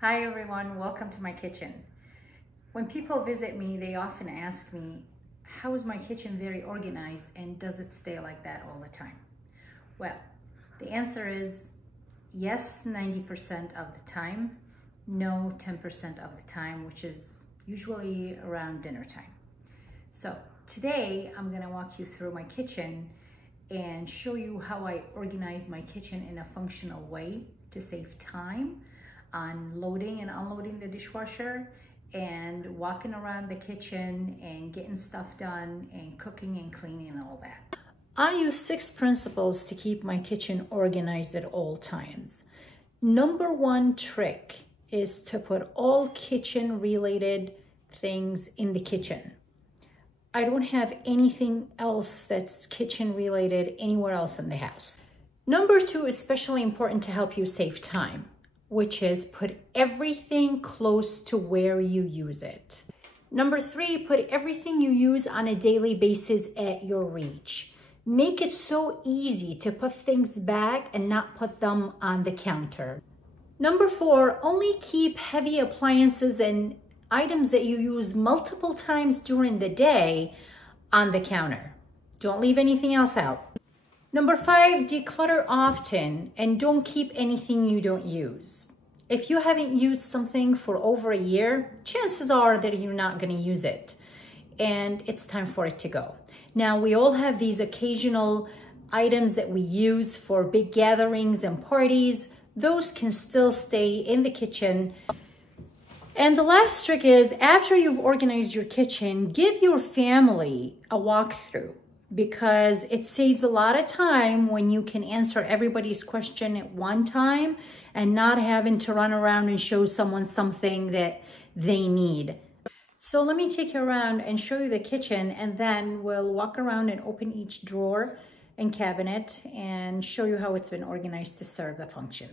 Hi everyone, welcome to my kitchen. When people visit me, they often ask me, how is my kitchen very organized and does it stay like that all the time? Well, the answer is yes, 90% of the time, no, 10% of the time, which is usually around dinner time. So today I'm gonna walk you through my kitchen and show you how I organize my kitchen in a functional way to save time on loading and unloading the dishwasher and walking around the kitchen and getting stuff done and cooking and cleaning and all that. I use 6 principles to keep my kitchen organized at all times. Number 1 trick is to put all kitchen related things in the kitchen. I don't have anything else that's kitchen related anywhere else in the house. Number 2 is especially important to help you save time, which is put everything close to where you use it. Number 3, put everything you use on a daily basis at your reach. Make it so easy to put things back and not put them on the counter. Number 4, only keep heavy appliances and items that you use multiple times during the day on the counter. Don't leave anything else out. Number 5, declutter often and don't keep anything you don't use. If you haven't used something for over a year, chances are that you're not going to use it and it's time for it to go. Now, we all have these occasional items that we use for big gatherings and parties. Those can still stay in the kitchen. And the last trick is, after you've organized your kitchen, give your family a walkthrough, because it saves a lot of time when you can answer everybody's question at one time and not having to run around and show someone something that they need. So let me take you around and show you the kitchen, and then we'll walk around and open each drawer and cabinet and show you how it's been organized to serve the function.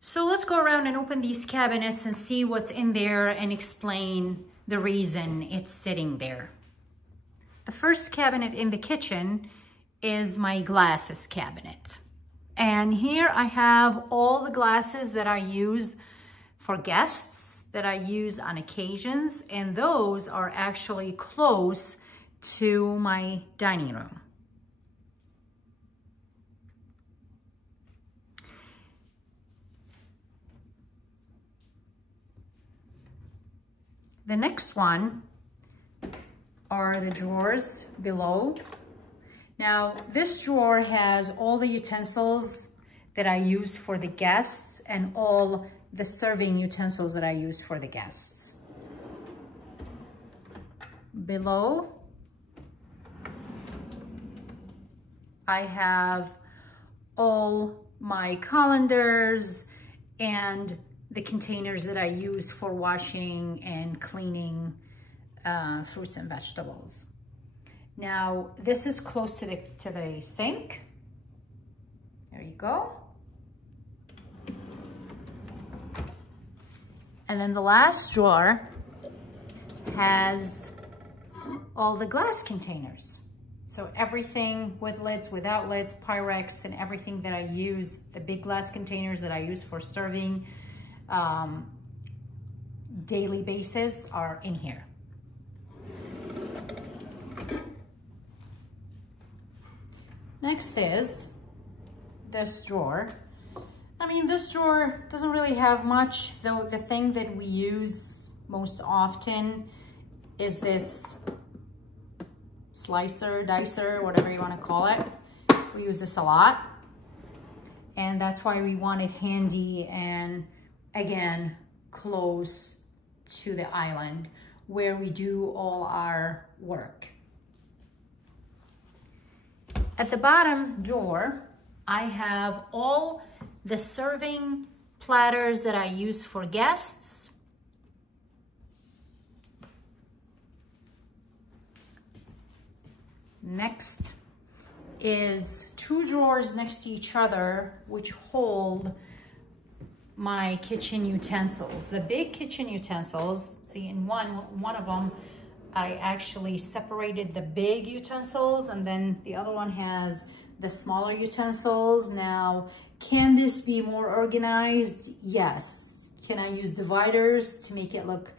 So let's go around and open these cabinets and see what's in there and explain the reason it's sitting there. The first cabinet in the kitchen is my glasses cabinet. And here I have all the glasses that I use for guests, that I use on occasions, and those are actually close to my dining room. The next one are the drawers below. Now, this drawer has all the utensils that I use for the guests and all the serving utensils that I use for the guests. Below, I have all my colanders and the containers that I use for washing and cleaning fruits and vegetables. Now, this is close to the sink. There you go. And then the last drawer has all the glass containers. So everything with lids, without lids, Pyrex, and everything that I use, the big glass containers that I use for serving daily basis are in here. Next is this drawer. I mean, this drawer doesn't really have much, though. The thing that we use most often is this slicer, dicer, whatever you want to call it. We use this a lot, and that's why we want it handy and, again, close to the island where we do all our work. At the bottom drawer, I have all the serving platters that I use for guests. Next is 2 drawers next to each other, which hold my kitchen utensils. The big kitchen utensils, see, in one of them, I actually separated the big utensils, and then the other one has the smaller utensils. Now, can this be more organized? Yes. Can I use dividers to make it look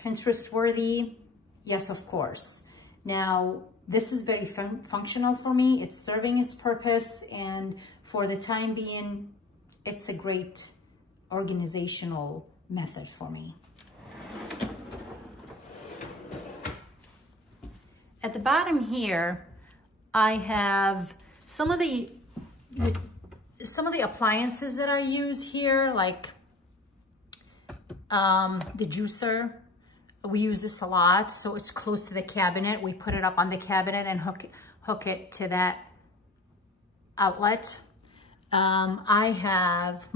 Pinterest worthy? Yes, of course. Now, this is very functional for me. It's serving its purpose, and for the time being, it's a great organizational method for me. At the bottom here, I have some of the appliances that I use here, like the juicer. We use this a lot, so it's close to the cabinet. We put it up on the cabinet and hook it to that outlet. I have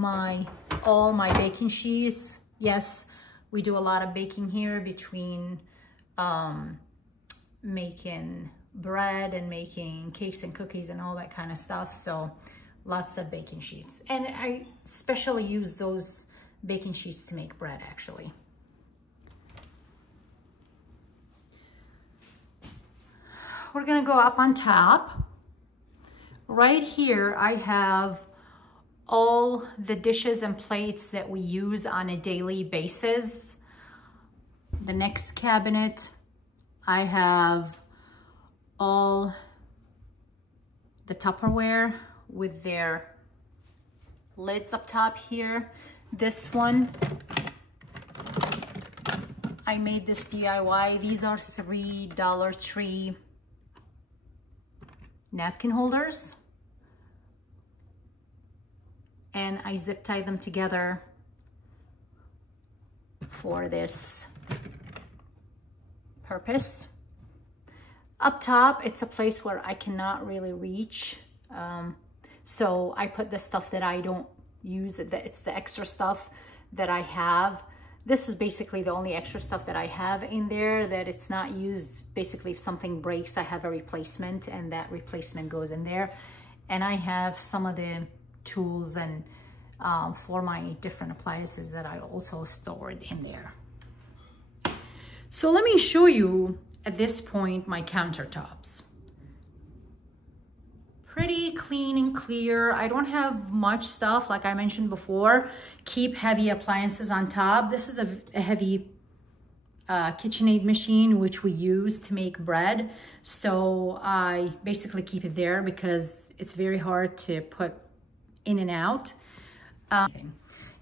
all my baking sheets. Yes, we do a lot of baking here between making bread and making cakes and cookies and all that kind of stuff. So lots of baking sheets. And I especially use those baking sheets to make bread, actually. We're gonna go up on top. Right here, I have all the dishes and plates that we use on a daily basis. The next cabinet, I have all the Tupperware with their lids up top here. This one, I made this DIY. These are $3 Dollar Tree napkin holders. And I zip tie them together for this purpose. Up top, it's a place where I cannot really reach. So I put the stuff that I don't use. It's the extra stuff that I have. This is basically the only extra stuff that I have in there that it's not used. Basically, if something breaks, I have a replacement, and that replacement goes in there. And I have some of the tools and for my different appliances that I also stored in there. So let me show you at this point my countertops. Pretty clean and clear. I don't have much stuff, like I mentioned before. Keep heavy appliances on top. This is a heavy KitchenAid machine, which we use to make bread. So I basically keep it there because it's very hard to put in and out. And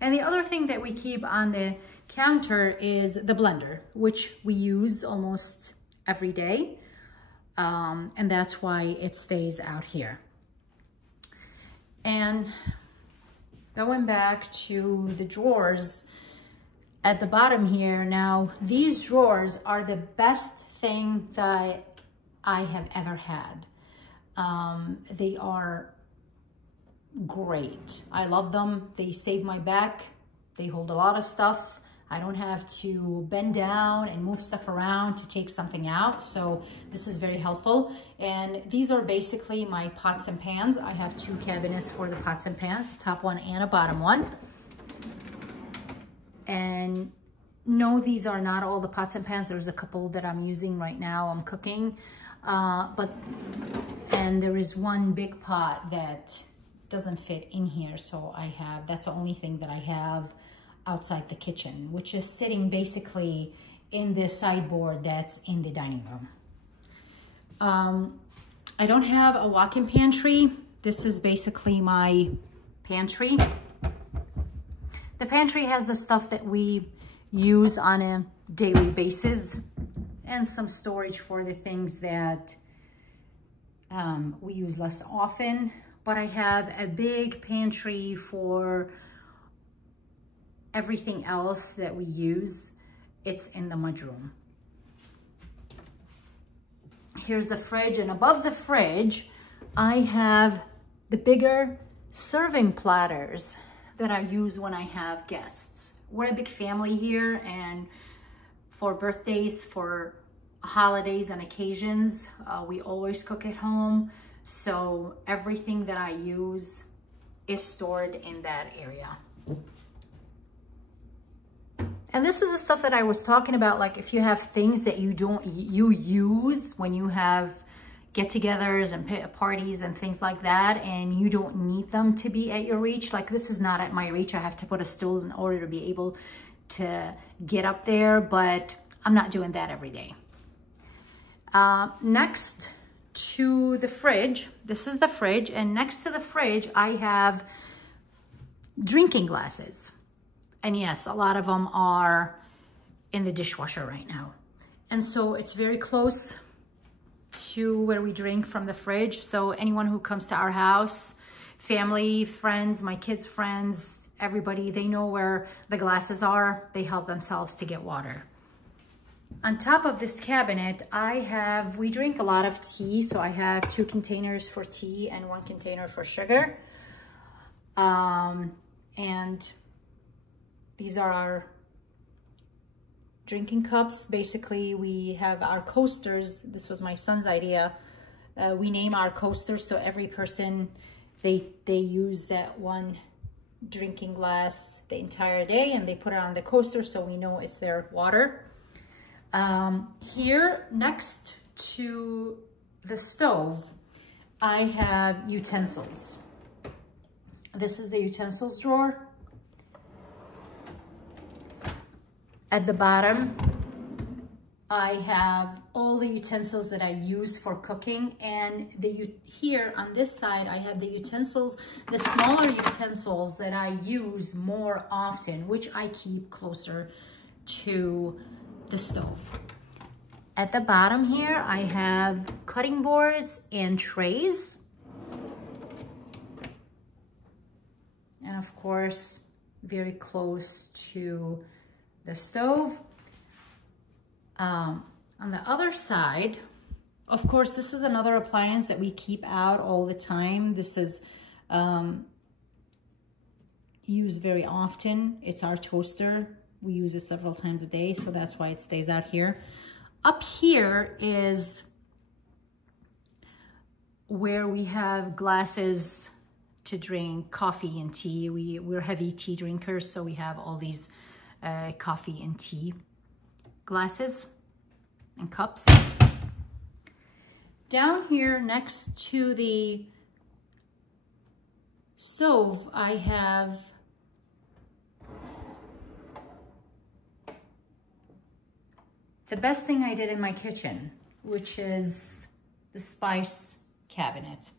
the other thing that we keep on the counter is the blender, which we use almost every day. And that's why it stays out here. And going back to the drawers at the bottom here, now these drawers are the best thing that I have ever had. They are great. I love them. They save my back. They hold a lot of stuff. I don't have to bend down and move stuff around to take something out. So this is very helpful. And these are basically my pots and pans. I have two cabinets for the pots and pans, a top one and a bottom one. And no, these are not all the pots and pans. There's a couple that I'm using right now. I'm cooking. And there is one big pot that doesn't fit in here. So that's the only thing that I have outside the kitchen, which is sitting basically in the sideboard that's in the dining room. I don't have a walk-in pantry. This is basically my pantry. The pantry has the stuff that we use on a daily basis and some storage for the things that we use less often. But I have a big pantry for everything else that we use. It's in the mudroom. Here's the fridge, and above the fridge, I have the bigger serving platters that I use when I have guests. We're a big family here, and for birthdays, for holidays and occasions, we always cook at home. So everything that I use is stored in that area. And this is the stuff that I was talking about, like if you have things that you use when you have get-togethers and parties and things like that, and you don't need them to be at your reach. Like this is not at my reach. I have to put a stool in order to be able to get up there, but I'm not doing that every day. Next to the fridge, this is the fridge, and next to the fridge I have drinking glasses. And yes, a lot of them are in the dishwasher right now. And so it's very close to where we drink from the fridge. So anyone who comes to our house, family, friends, my kids' friends, everybody, they know where the glasses are. They help themselves to get water. On top of this cabinet, we drink a lot of tea. So I have 2 containers for tea and 1 container for sugar. And these are our drinking cups. Basically, we have our coasters. This was my son's idea. We name our coasters, so every person, they use that one drinking glass the entire day, and they put it on the coaster so we know it's their water. Here next to the stove, I have utensils. This is the utensils drawer. At the bottom, I have all the utensils that I use for cooking, and here on this side, I have the utensils, the smaller utensils that I use more often, which I keep closer to the stove. At the bottom here, I have cutting boards and trays. And of course, very close to the stove. On the other side, of course, this is another appliance that we keep out all the time. This is used very often. It's our toaster. We use it several times a day, so that's why it stays out here. Up here is where we have glasses to drink coffee and tea. We're heavy tea drinkers, so we have all these coffee and tea glasses and cups. Down here next to the stove, I have the best thing I did in my kitchen, which is the spice cabinet.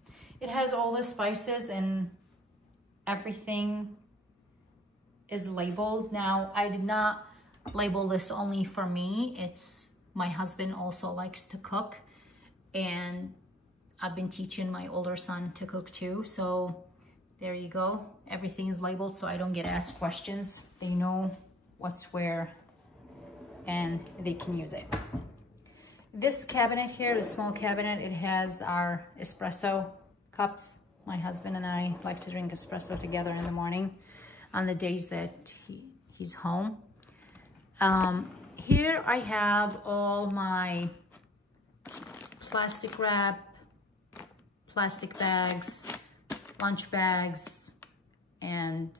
It has all the spices and everything is labeled. Now, I did not label this only for me. It's my husband also likes to cook, and I've been teaching my older son to cook too. So there you go. Everything is labeled so I don't get asked questions. They know what's where and they can use it. This cabinet here, the small cabinet, it has our espresso cups. My husband and I like to drink espresso together in the morning on the days that he's home. Here I have all my plastic wrap, plastic bags, lunch bags, and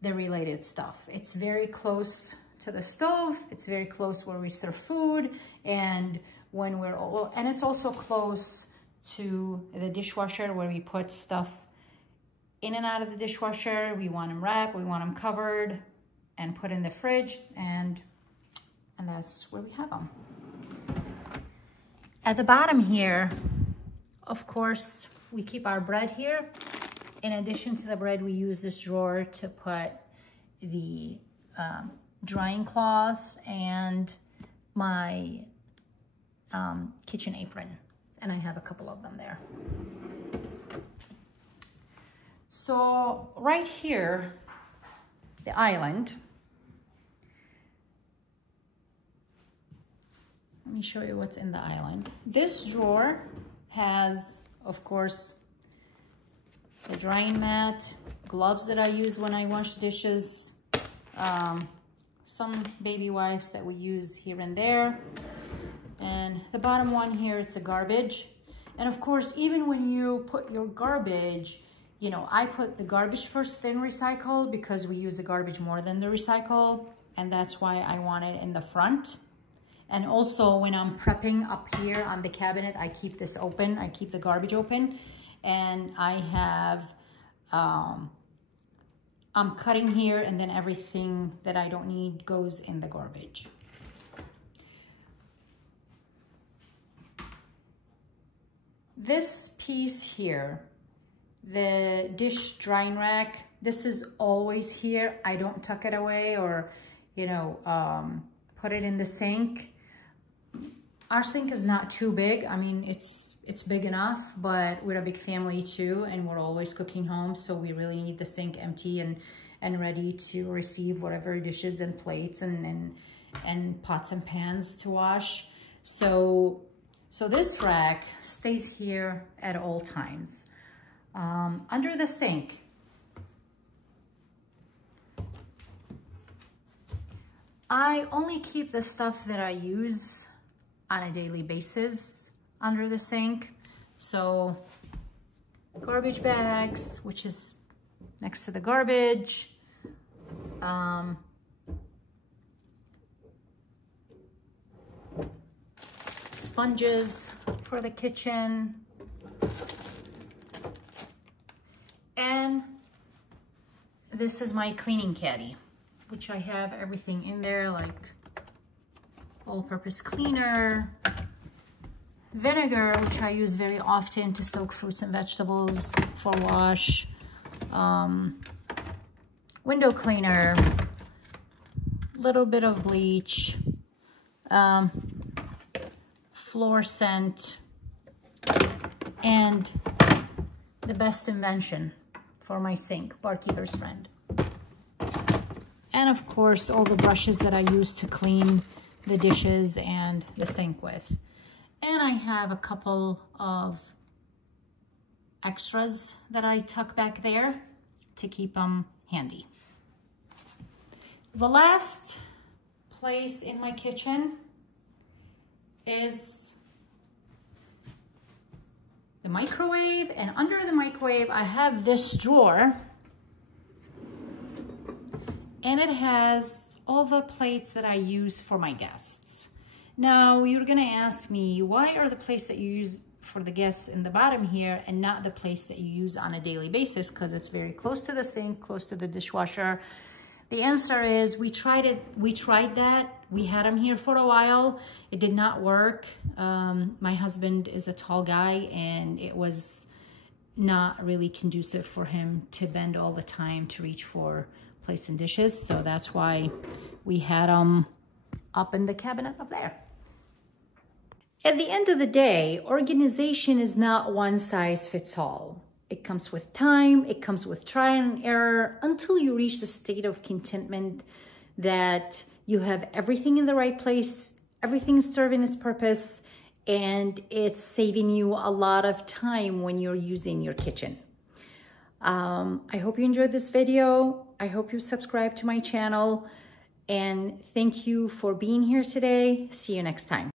the related stuff. It's very close to the stove. It's very close where we serve food, and when and it's also close to the dishwasher where we put stuff in and out of the dishwasher. We want them wrapped, we want them covered and put in the fridge, and that's where we have them. At the bottom here, of course, we keep our bread here. In addition to the bread, we use this drawer to put the drying cloths and my kitchen apron, and I have a couple of them there. So right here, the island. Let me show you what's in the island. This drawer has, of course, the drying mat, gloves that I use when I wash dishes, some baby wipes that we use here and there. And the bottom one here, it's a garbage. And of course, even when you put your garbage, you know, I put the garbage first, then recycle, because we use the garbage more than the recycle. And that's why I want it in the front. And also when I'm prepping up here on the cabinet, I keep this open. I keep the garbage open, and I have, I'm cutting here, and then everything that I don't need goes in the garbage. This piece here, the dish drying rack, this is always here. I don't tuck it away or, you know, put it in the sink. Our sink is not too big. I mean, it's big enough, but we're a big family too, and we're always cooking home, so we really need the sink empty and ready to receive whatever dishes and plates and pots and pans to wash. So this rack stays here at all times. Under the sink, I only keep the stuff that I use on a daily basis under the sink. So garbage bags, which is next to the garbage. Sponges for the kitchen. And this is my cleaning caddy, which I have everything in there, like all-purpose cleaner, vinegar, which I use very often to soak fruits and vegetables for wash, window cleaner, little bit of bleach, floor scent, and the best invention for my sink, Barkeeper's Friend. And of course, all the brushes that I use to clean the dishes and the sink with. And I have a couple of extras that I tuck back there to keep them handy. The last place in my kitchen is the microwave, and under the microwave I have this drawer, and it has all the plates that I use for my guests. Now you're gonna ask me, why are the plates that you use for the guests in the bottom here and not the plates that you use on a daily basis? Because it's very close to the sink, close to the dishwasher. The answer is we tried that. We had them here for a while. It did not work. My husband is a tall guy, and it was not really conducive for him to bend all the time to reach for plates and dishes. So that's why we had them up in the cabinet up there. At the end of the day, organization is not one size fits all. It comes with time, it comes with trial and error, until you reach the state of contentment that you have everything in the right place, everything is serving its purpose, and it's saving you a lot of time when you're using your kitchen. I hope you enjoyed this video. I hope you subscribe to my channel, and thank you for being here today. See you next time.